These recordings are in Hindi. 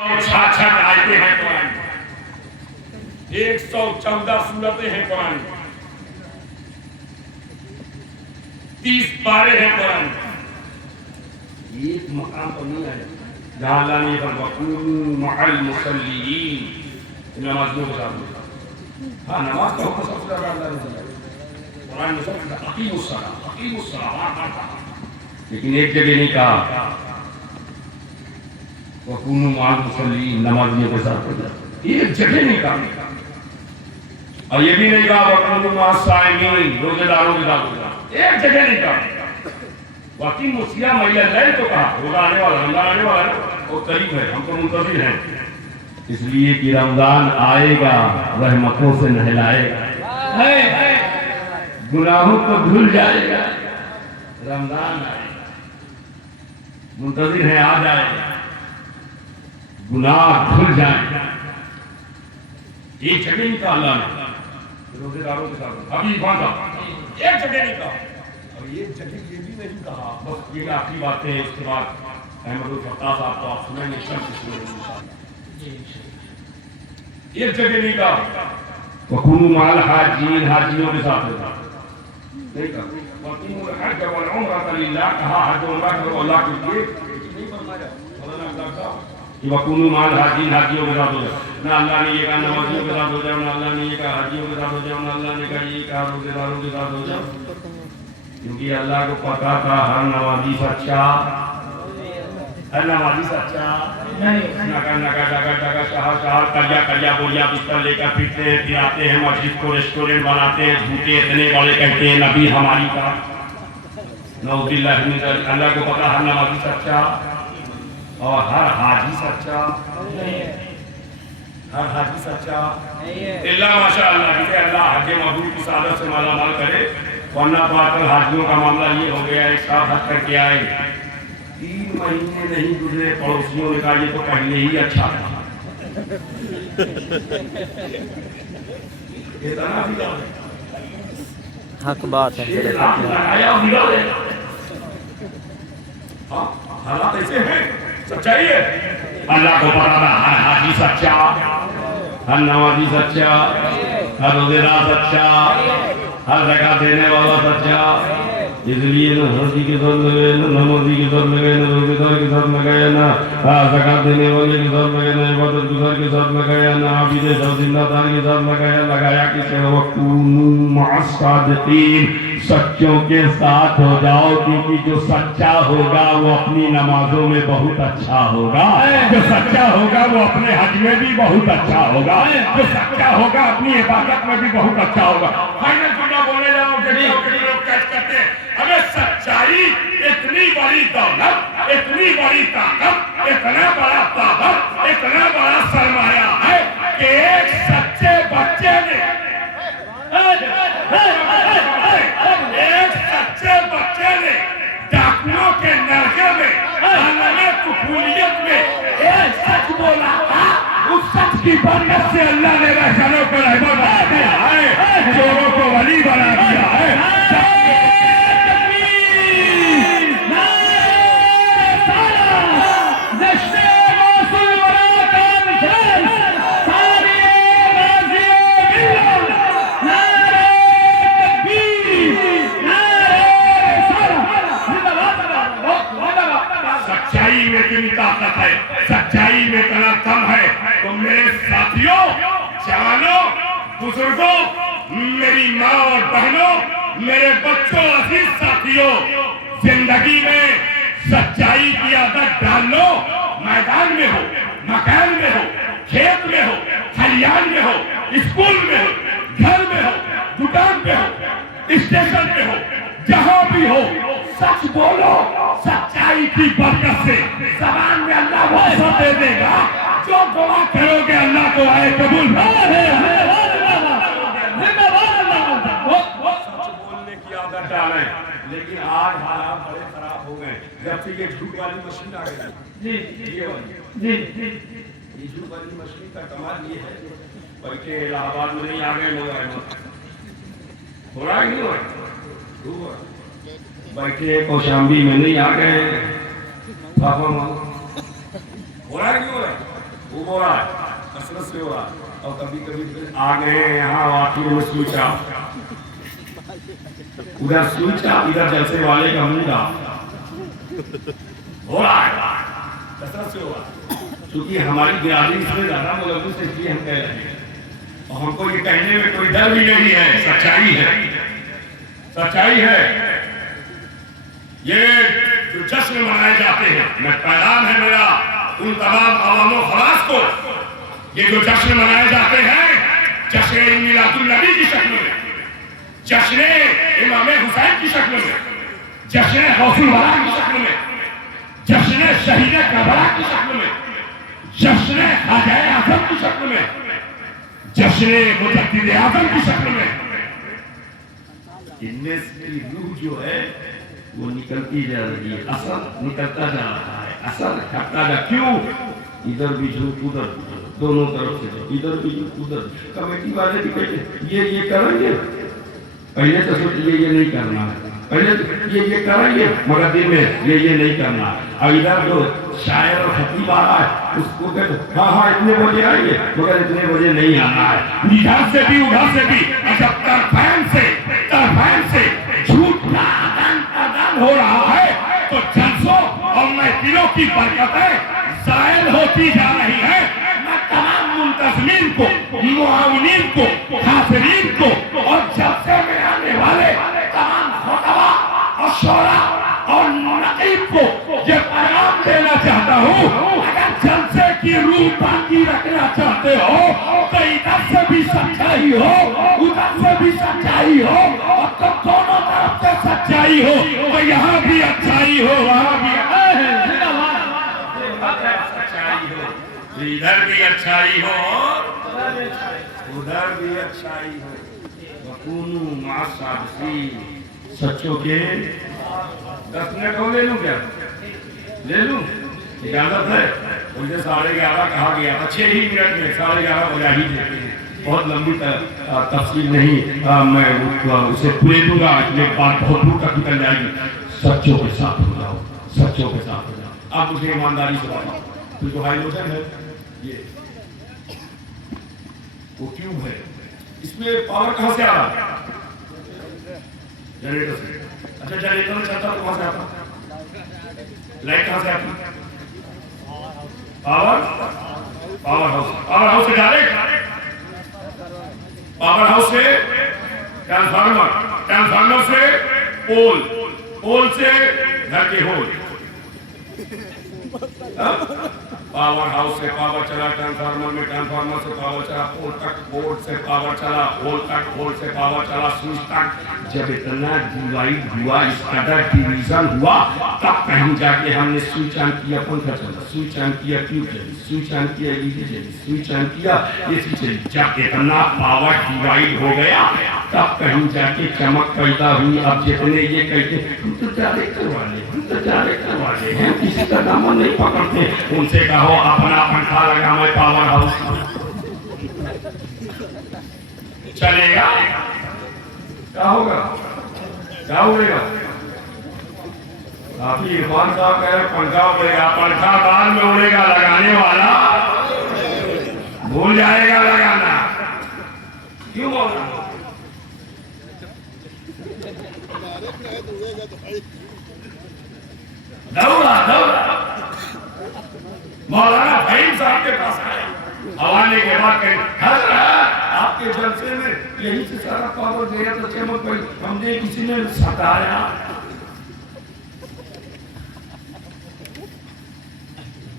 66 आयतें हैं कुरान, 114 सूरतें हैं कुरान, 30 पारे हैं कुरान। एक मकाम तो नहीं है जहां अल्लाह ने वक़ूनू मअल मुसल्लीन, नमाज़ियों के साथ। हाँ, नमाज का हुक्म सबसे ज्यादा अल्लाह ने दिया कुरान में, सबसे अकीमुस्सलाह कहा, लेकिन एक जगह नहीं कहा वक़ूनू मअल मुसल्लीन, नमाज़ियों के साथ हो जाए, एक जगह नहीं कहा। और ये भी नहीं कहा वक़ूनू मअस साइमीन, रोजेदारों के साथ हो जाए, एक जगह नहीं कहा। वाकई मुसिया मैया लय तो कहा, रोजा आने वाला, रमजान आने वाला है, वो करीब है, हम तो मुंतज़िर हैं, इसलिए कि रमजान आएगा, रहमतों से नहलाएगा, गुनाहों को धुल जाएगा, रमजान आएगा, मुंतज़िर है, आ जाएगा, गुनाह धुल जाएगा। एक जगह नहीं कहा अल्लाह ने रोजेदारों के साथ, अभी बांधा, एक जगह नहीं कहा। और एक जगह ये भी नहीं कहा, बस ये आखिरी बातें हैं, इसके बाद अहमदुल फत्ताह साहब को आप सुनेंगे, एक जगह नहीं कहा वक़ूनू मअल हाजीन, हाजियों के साथ नहीं कहा, वक़ीमुल हज वल उम्रता लिल्लाह, कहा हज और उम्रा करो अल्लाह के लिए, नहीं फरमाया कि वक़ूनू मअल हाजीन, हाजियों के साथ हो जाओ। ना अल्लाह ने ये कहा नमाजियों के साथ हो जाओ, ना अल्लाह ने ये कहा हाजियों के साथ हो जाओ, ना अल्लाह ने कहा ये कहा रोजेदारों के साथ हो जाओ, क्योंकि अल्लाह को पता था हर नमाजी सच्चा, हर नमाजी सच्चा नका नका डगा डगा शहर शहर कलिया कलिया बोलिया बिस्तर लेकर फिरते हैं, फिराते हैं, मस्जिद को रेस्टोरेंट बनाते हैं, झूठे इतने बड़े कहते हैं नबी हमारी का, नौजुबिल्लाह मिन ज़ालिक। अल्लाह को पता हर नमाजी सच्चा और हर हाजी सच्चा, हर हाजी सच्चा इल्ला माशाअल्लाह, जिसे अल्लाह हज मबरूर की सादत से माला माल करे, वरना तो आजकल हाजियों का मामला ये हो गया, एक साथ हज करके आए, 3 महीने नहीं गुजरे, पड़ोसियों ने कहा ये तो पहले ही अच्छा था। हक बात है, हालात ऐसे हैं, सच्चाई है। अल्लाह को पता था हर हाजी सच्चा, हर नमाजी सच्चा, हर रोजेदार सच्चा, हर ज़कात देने वाला सच्चा, इसलिए न हाजी के साथ लगाए, न नमाजी के साथ लगाए, न रोजेदार के साथ लगाया, न ज़कात देने वाले के साथ लगाया, न इबादत गुज़ार के साथ लगाया, न आबिद ज़िंदादार के साथ लगाया, लगाया किसे वक़ूनू मअस सादिक़ीन, सच्चों के साथ हो जाओ, क्योंकि जो सच्चा होगा वो अपनी नमाजों में बहुत अच्छा होगा, जो सच्चा होगा वो अपने हज में भी बहुत अच्छा होगा, जो सच्चा होगा अपनी इबादत में भी बहुत अच्छा होगा। फाइनल चुनाव बोले जाओ, लोग कैच करते हैं, हमें सच्चाई इतनी बड़ी दौलत, इतनी बड़ी ताकत, इतना बड़ा ताकत, इतना बड़ा सरमाया है कि एक सच्चे बच्चे ने, एक सच्चे बच्चे ने डाकुओं के नरके में, आलमे कुफूलियत में एक सच बोला था, उस सच की बरकत से अल्लाह ने रहमतों को रहमत बना दिया है, चोरों को वली बना दिया है। सच्चाई में कितनी ताकत है, सच्चाई में कितना दम है। तो मेरे साथियों, जवानों, बुजुर्गों, मेरी माँ और बहनों, मेरे बच्चों, अजीज साथियों, जिंदगी में सच्चाई की आदत डाल लो। मैदान में हो, मकान में हो, खेत में हो, खलियान में हो, स्कूल में हो, घर में हो, दुकान पे हो, स्टेशन पे हो, जहां भी हो, सच बोलो। सच्चाई की बरकत से ज़बान में अल्लाह वो दे देगा, जो दुआ करोगे अल्लाह को आए कबूल। बोलने की आदत डालें, लेकिन आज हालात बड़े खराब हो गए जब से ये झूठ वाली मशीन आ गई। ये झूठ वाली मशीन का कमाल ये है, बल्कि इलाहाबाद में नहीं आ गए लोग, हो रहा है नहीं हो रहा, बैठे कौशाम्बी में नहीं आ गए, हो रहा है नहीं हो रहा, हो रहा है, कसरत से हो रहा है। और कभी कभी आ गए यहाँ आखिर में सोचा, उधर सोचा, इधर जलसे वाले का मुंडा हो रहा है, कसरत से हो रहा है। क्योंकि हमारी बिरादरी इसमें ज्यादा मुलव्वस है, इसलिए हम कह रहे हैं। और हमको ये कहने में कोई डर भी नहीं है, सच्चाई है, सच्चाई है। ये जो जश्न मनाए जाते हैं, मैं पैगाम है मेरा उन तमाम अवामो खवास को, ये जो जश्न मनाए जाते हैं, जश्न मिलादुन नबी की शक्ल में, जश्न इमाम हुसैन की शक्ल में, जश्न गौसुल वरा की शक्ल में, जश्न शहीद करबला की शक्ल में, जश्न ख्वाजा आजम की शक्ल में, जश्न मुजद्दिद आजम की शक्ल में, इनमें से रूह जो है वो निकलती जा रही है, असर निकलता जा रहा है, असर घटता जा। क्यों? इधर भी झूठ, उधर दोनों तरफ से, इधर भी झूठ, उधर। कमेटी वाले भी कहते ये करेंगे, पहले तो सोचिए ये नहीं करना है, पहले तो ये करेंगे, मगर दिन में ये नहीं करना। और इधर जो शायर और खतीब आ रहा है उसको कहते हाँ इतने बजे आएंगे, मगर इतने बजे नहीं आना है। इधर से भी उधर से भी, जब तरफैन से झूठ का आदान हो रहा है तो जलसों और महफिलों की बरकतें जायल होती जा रही है। मैं तमाम मुंतज़मीन को, मुआविनीन को, हाज़रीन को और जलसे में आने वाले तमाम खुतबा और शोरा और नक़ीब को ये पैगाम देना चाहता हूँ, अगर जलसे की रूह बाकी रखना चाहते हो तो इधर से भी सच्चाई हो, उधर से भी सच्चाई हो, और तो दोनों तरफ से सच्चाई हो, तो यहाँ भी अच्छाई हो, वहाँ भी सच्चाई हो, इधर भी अच्छाई हो, उधर भी अच्छाई हो। वकूनू मअस सादिक़ीन, सच्चों के 10 मिनट हो, ले लूं क्या? ले लूं, इजाजत है? मुझे 11:30 कहा गया था, 6 ही मिनट में 11:30 बजा ही देते हैं। बहुत लंबी तफसील नहीं, मैं उसे पूरे दूंगा, एक बात बहुत दूर तक निकल जाएगी। सच्चों के साथ हो जाओ, सच्चों के साथ हो जाओ। आप मुझे ईमानदारी से बताओ, तो जो हाइड्रोजन है ये वो क्यों है? इसमें पावर कहाँ से आ रहा है? जनरेटर से। अच्छा, जनरेटर में चलता तो कहाँ से आता? लाइट कहाँ से आती? पावर हाउस से डायरेक्ट, पावर हाउस से ट्रांसफार्मर से पोल से घर के होल। पावर हाउस से पावर चला ट्रांसफार्मर में, ट्रांसफार्मर से पावर चला पोल तक, पोल से पावर चला होल तक, होल से पावर चला स्विच तक। जब इतना डिवाइड हुआ, इस कदर डिवीजन हुआ, तब कहीं जाके हमने स्विच ऑन किया, पंखा चला, स्विच ऑन किया, ट्यूब चली, स्विच ऑन किया, एलईडी चली, स्विच ऑन किया, एसी चली। जब इतना पावर डिवाइड हो गया तब कहीं जाके चमक पैदा हुई। अब जितने ये कहते हम तो डायरेक्टर वाले, हम तो डायरेक्टर वाले हैं, किसी का दामन नहीं पकड़ते, उनसे कहो अपना पंखा लगा, मैं पावर हाउस चलेगा? क्या होगा? क्या उड़ेगा? आप इरफान साहब कह रहे पंखा उड़ेगा, पंखा बाद में उड़ेगा, लगाने वाला भूल जाएगा लगाना। क्यों बोल रहा? दौड़ा मौलाना फहीम साहब के पास आए, हवाले के बाद कहीं आपके जलसे में यही से सारा पावर गया तो चमक गई, हमने किसी ने सताया,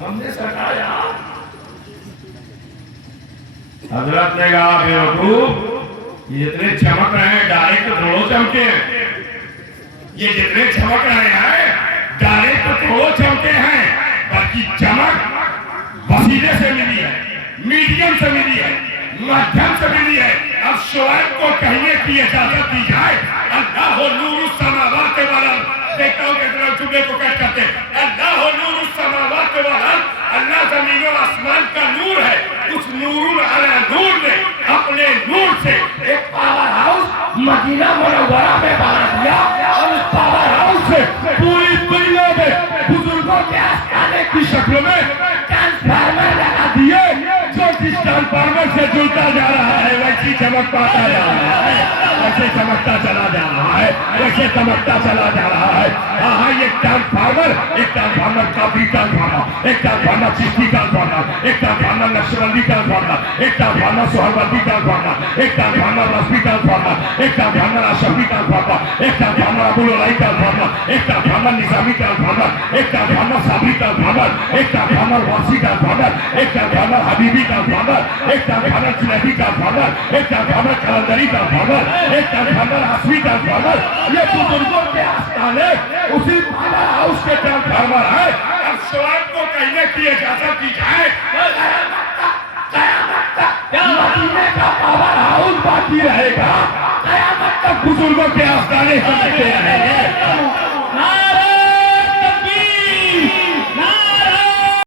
हमने सताया। हजरत ने कहा बेवकूफ, ये जितने चमक रहे हैं डायरेक्ट थोड़ो चमके हैं, ये जितने चमक रहे हैं डायरेक्ट थोड़ो चमके हैं, बाकी चमक वसीले से मिली है, मीडियम से मिली है, माध्यम से मिली है। अब शुआइब को कहने की इजाजत दी जाए, अल्लाह नूरुस समावात वल अर्द, देखता हूं कितना जुमले को कट करते हैं, अल्लाह नूरुस समावात वल अर्द, अल्लाह जमीन और आसमान का नूर है। उस नूरुल अला नूर ने अपने नूर से एक पावर हाउस मदीना मुनव्वरा में बना दिया, और उस पावर हाउस से पूरी दुनिया में बुजुर्गों के आस्थाने की शक्ल में ट्रांसफार्मर लगा दिए। ट्रांसफार्मर से जुड़ता जा रहा है वैसी चमक पाता जा रहा है, वैसे चमकता चला जा रहा है, वैसे चमकता चला जा रहा है। हाँ ये ट्रांसफार्मर, एक ट्रांसफार्मर काफी ट्रांसफार्मर, एक ट्रांसफार्मर चिश्ती ट्रांसफार्मर, एक ट्रांसफार्मर नक्शबंदी ट्रांसफार्मर, एक ट्रांसफार्मर सोहरबंदी ट्रांसफार्मर, एक ट्रांसफार्मर रश्मि ट्रांसफार्मर, एक ट्रांसफार्मर अशरफी ट्रांसफार्मर, एक ट्रांसफार्मर अबुल ट्रांसफार्मर, एक ट्रांसफार्मर निजामी ट्रांसफार्मर, एक ट्रांसफार्मर साबरी ट्रांसफार्मर, एक ट्रांसफार्मर वासी ट्रांसफार्मर, एक ट्रांसफार्मर हबीबी ट्रांसफार्मर, एक ट्रांसफार्मर चुनैदी ट्रांसफार्मर, एक ट्रांसफार्मर कलंदरी ट्रांसफार्मर, एक ट्रांसफार्मर आसमी ट्रांसफार्मर। ये बुजुर्गों के आस्थाने उसी पावर हाउस के ट्रांसफार्मर है। अब स्वयं को कहने की इजाजत दी जाए, मदीने का पावर हाउस बाकी रहेगा, कयामत तक बुजुर्गों के आस्थाने चलते रहेंगे।